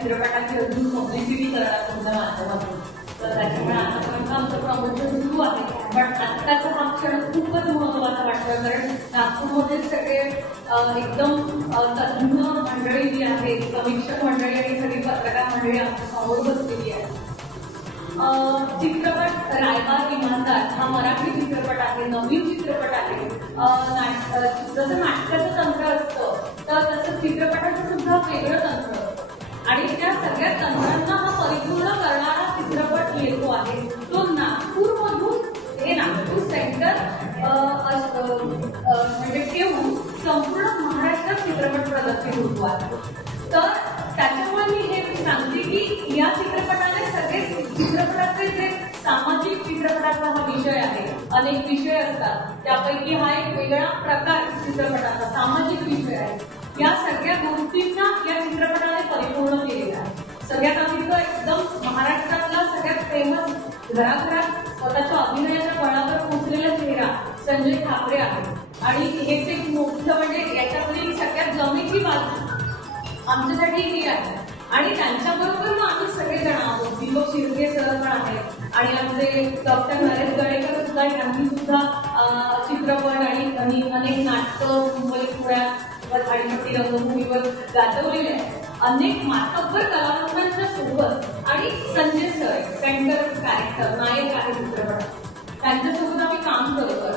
चित्रपटाची अजून पब्लिसिटी करणार तुमच्या माध्यमातून. तर त्याच्यामुळे आतापर्यंत आमचं प्रमोशन सुरू आहे. पण आत्ताचा हा क्षण खूपच महत्वाचा वाटतं, कारण नागपूरमध्ये सगळे एकदम तज्ञ मंडळी जी आहे, समीक्षक मंडळी आणि सगळी पत्रकार मंडळी आमच्या समोर बसलेली आहे. चित्रपट रायबार इमानदार हा मराठी चित्रपट आहे, नवीन चित्रपट आहे. जसं नाटकाचं तंत्र असतं तर तसं चित्रपटाचं सुद्धा वेगळं तंत्र असतं आणि त्या सगळ्या तंत्रांना हा परिपूर्ण करणारा चित्रपट येतो आहे. तो नागपूरमधून हे नागपूर सेंटर म्हणजे ठेवून संपूर्ण महाराष्ट्रात चित्रपट प्रदर्शित होतो आहे. तर त्याच्यामुळे मी हे सांगते की या चित्रपटाने सगळे चित्रपटाचे जे सामाजिक चित्रपटाचा हा विषय आहे, अनेक विषय असतात, त्यापैकी हा एक वेगळा प्रकार चित्रपटाचा सामाजिक विषय आहे. या सगळ्या गोष्टींना या चित्रपटाने परिपूर्ण केलेला आहे. सगळ्यात आधी तर एकदम महाराष्ट्रातला सगळ्यात फेमस घराघरात स्वतःच्या अभिनयाच्या बळावर पोहोचलेला चेहरा संजय ठाकरे आहे आणि हेच एक मोठं म्हणजे याच्यातली सगळ्यात जमेची बाजू आमच्यासाठी ही आहे. आणि त्यांच्याबरोबर आम्ही सगळेजण आहोत. दीपक शिर्के सर पण आहेत आणि आमचे डॉक्टर नरेश गडेकर सुद्धा, यांनी सुद्धा चित्रपट आणि अनेक नाटकं मुंबई पुण्यात झाडीपट्टी रंगभूमीवर गाजवलेले आहेत. अनेक मातब्बर कलावंतांच्या सोबत आणि संजय सर सेंटर कॅरेक्टर नायक आहे चित्रपटात, त्यांच्यासोबत आम्ही काम करतो.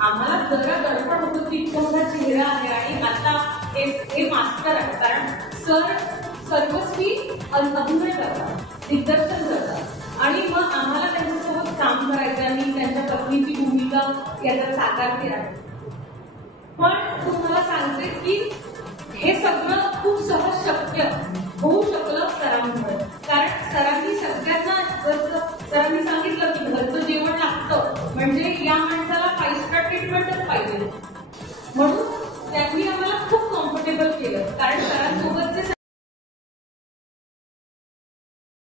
आम्हाला जरा दडपण होतं की इतका मोठा चेहरा आहे आणि आता हे मास्टर आहे, कारण सर सर्वस्वी अभिनय करतात, दिग्दर्शन करतात आणि मग आम्हाला त्यांच्यासोबत काम करायचं आणि त्यांच्या पत्नीची भूमिका याच्यात साकारते आहे. पण तुम्हाला सांगते की हे सगळं खूप सहज शक्य होऊ शकलं सरांमुळे, कारण सरांनी सगळ्यांना सरांनी सांगितलं की घरचं जेवण लागतं म्हणजे या माणसाला 5 स्टार ट्रीटमेंटच पाहिजे, म्हणून त्यांनी आम्हाला खूप कम्फर्टेबल केलं. कारण